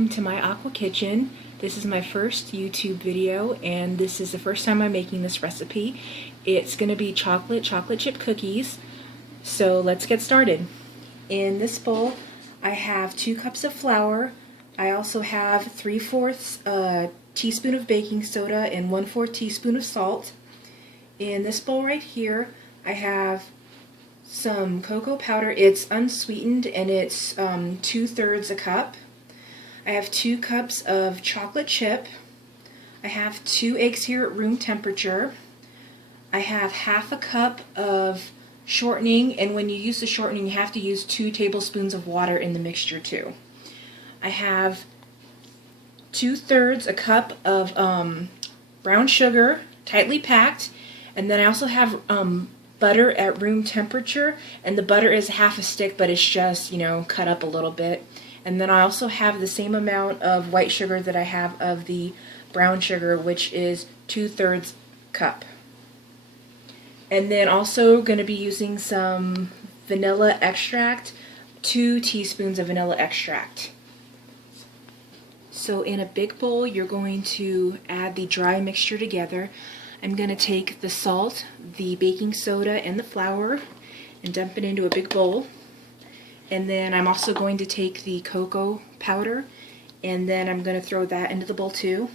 Welcome to my Aqua Kitchen. This is my first YouTube video and this is the first time I'm making this recipe. It's going to be chocolate chip cookies. So let's get started. In this bowl I have 2 cups of flour. I also have 3/4 teaspoon of baking soda and 1/4 teaspoon of salt. In this bowl right here I have some cocoa powder. It's unsweetened and it's 2/3 a cup. I have 2 cups of chocolate chip. I have 2 eggs here at room temperature. I have 1/2 cup of shortening, and when you use the shortening you have to use 2 tablespoons of water in the mixture too. I have 2/3 a cup of brown sugar, tightly packed, and then I also have butter at room temperature, and the butter is 1/2 a stick, but it's just, cut up a little bit. And then I also have the same amount of white sugar that I have of the brown sugar, which is 2/3 cup. And then also going to be using some vanilla extract, 2 teaspoons of vanilla extract. So in a big bowl you're going to add the dry mixture together. I'm going to take the salt, the baking soda, and the flour and dump it into a big bowl. And then I'm also going to take the cocoa powder and then I'm going to throw that into the bowl too.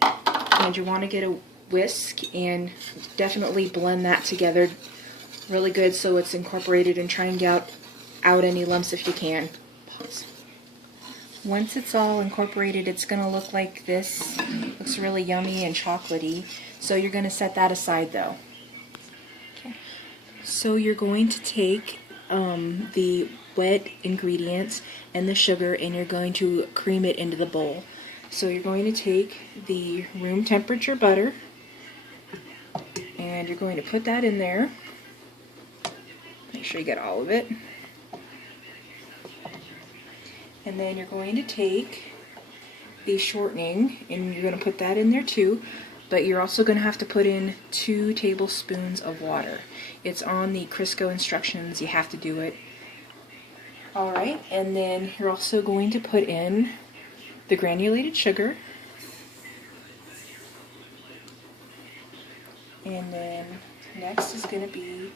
And you want to get a whisk and definitely blend that together really good so it's incorporated, and try and get out any lumps if you can. Pause. Once it's all incorporated, it's going to look like this. Looks really yummy and chocolatey. So you're going to set that aside though. Okay. So you're going to take the wet ingredients and the sugar and you're going to cream it into the bowl. So you're going to take the room temperature butter and you're going to put that in there. Make sure you get all of it. And then you're going to take the shortening and you're going to put that in there too. But you're also going to have to put in 2 tablespoons of water. It's on the Crisco instructions, you have to do it. Alright, and then you're also going to put in the granulated sugar. And then next is going to be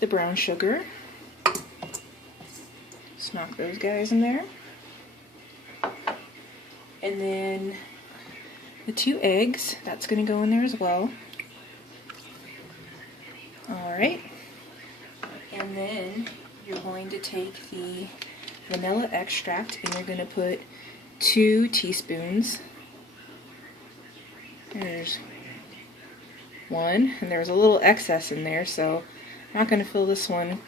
the brown sugar. Just knock those guys in there. And then the 2 eggs, that's going to go in there as well. Alright, and then you're going to take the vanilla extract and you're going to put 2 teaspoons. There's 1, and there's a little excess in there, so I'm not going to fill this one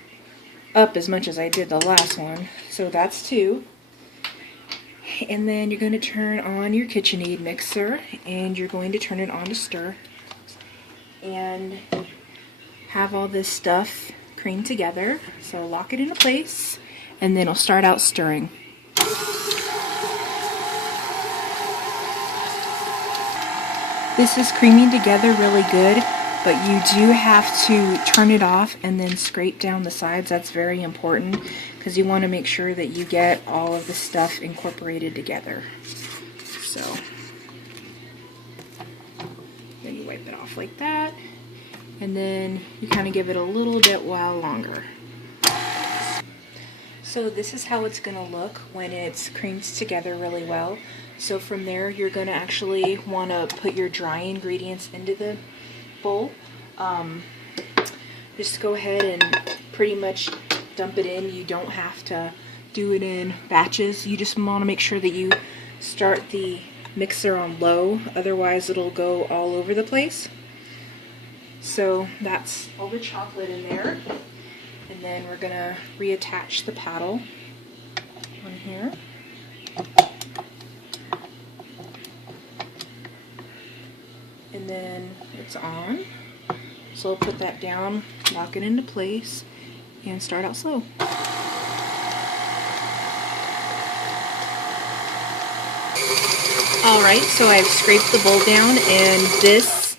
up as much as I did the last one. So that's 2. And then you're going to turn on your KitchenAid mixer and you're going to turn it on to stir and have all this stuff creamed together. So lock it into place and then I'll start out stirring. This is creaming together really good, but you do have to turn it off and then scrape down the sides. That's very important because you want to make sure that you get all of the stuff incorporated together. So then you wipe it off like that, and then you kind of give it a little bit while longer. So this is how it's going to look when it's creamed together really well. So from there you're going to actually want to put your dry ingredients into the bowl. Just go ahead and pretty much dump it in. You don't have to do it in batches. You just want to make sure that you start the mixer on low, otherwise it'll go all over the place. So that's all the chocolate in there, and then we're going to reattach the paddle on here. And then it's on. So I'll put that down, lock it into place, and start out slow. Alright, so I've scraped the bowl down, and this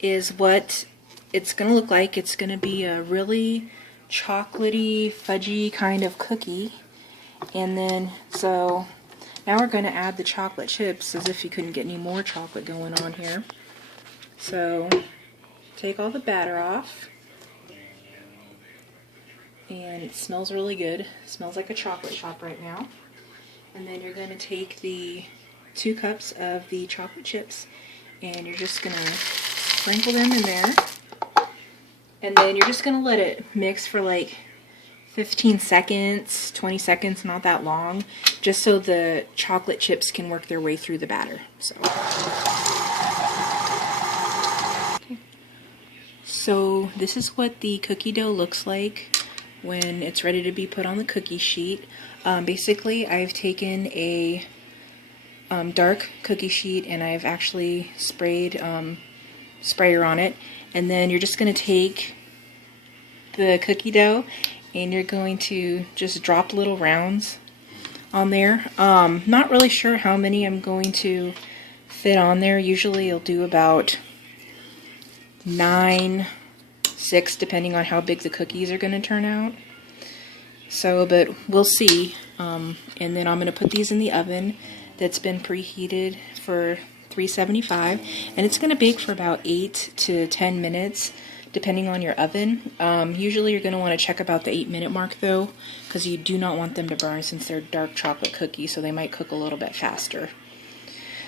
is what it's going to look like. It's going to be a really chocolatey, fudgy kind of cookie. And then, so Now we're going to add the chocolate chips as if you couldn't get any more chocolate going on here. So take all the batter off. And it smells really good. It smells like a chocolate shop right now. And then you're going to take the 2 cups of the chocolate chips and you're just going to sprinkle them in there. And then you're just going to let it mix for like 15 seconds, 20 seconds, not that long, just so the chocolate chips can work their way through the batter. So this is what the cookie dough looks like when it's ready to be put on the cookie sheet. Basically, I've taken a dark cookie sheet and I've actually sprayed sprayer on it, and then you're just going to take the cookie dough and you're going to just drop little rounds on there. Not really sure how many I'm going to fit on there. Usually you'll do about 9, 6, depending on how big the cookies are going to turn out. So, but we'll see. And then I'm going to put these in the oven that's been preheated for 375, and it's going to bake for about 8 to 10 minutes, depending on your oven. Usually you're going to want to check about the 8-minute mark though, because you do not want them to burn since they're dark chocolate cookies, so they might cook a little bit faster.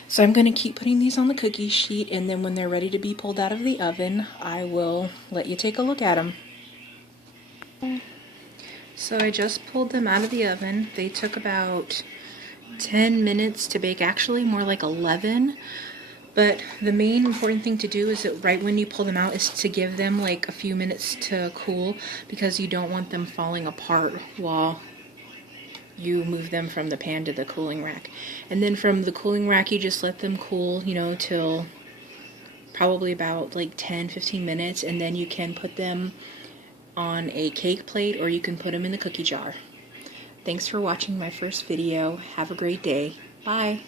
So I'm going to keep putting these on the cookie sheet, and then when they're ready to be pulled out of the oven, I will let you take a look at them. So I just pulled them out of the oven. They took about 10 minutes to bake, actually more like 11. But the main important thing to do is that right when you pull them out is to give them like a few minutes to cool, because you don't want them falling apart while you move them from the pan to the cooling rack. And then from the cooling rack you just let them cool, you know, till probably about like 10-15 minutes, and then you can put them on a cake plate or you can put them in the cookie jar. Thanks for watching my first video. Have a great day. Bye.